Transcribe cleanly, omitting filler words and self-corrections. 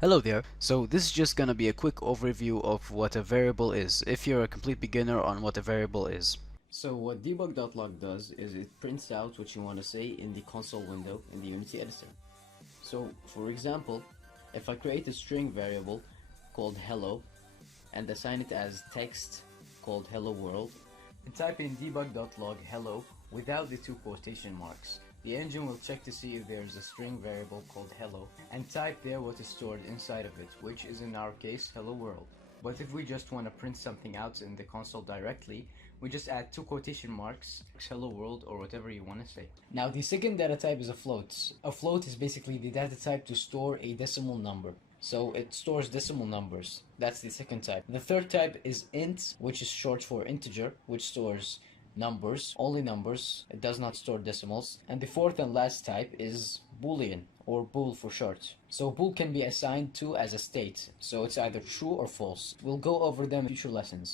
Hello there. So this is just gonna be a quick overview of what a variable is, if you're a complete beginner on what a variable is. So what debug.log does is it prints out what you want to say in the console window in the Unity editor. So for example, if I create a string variable called hello and assign it as text called hello world, and type in debug.log hello without the two quotation marks, the engine will check to see if there is a string variable called hello and type there what is stored inside of it, which is in our case hello world. But if we just want to print something out in the console directly, we just add two quotation marks, hello world or whatever you want to say. Now the second data type is a float. A float is basically the data type to store a decimal number. So it stores decimal numbers. That's the second type. The third type is int, which is short for integer, which stores numbers, only numbers. It does not store decimals. And the fourth and last type is boolean, or bool for short. So bool can be assigned to as a state, so it's either true or false. We'll go over them in future lessons.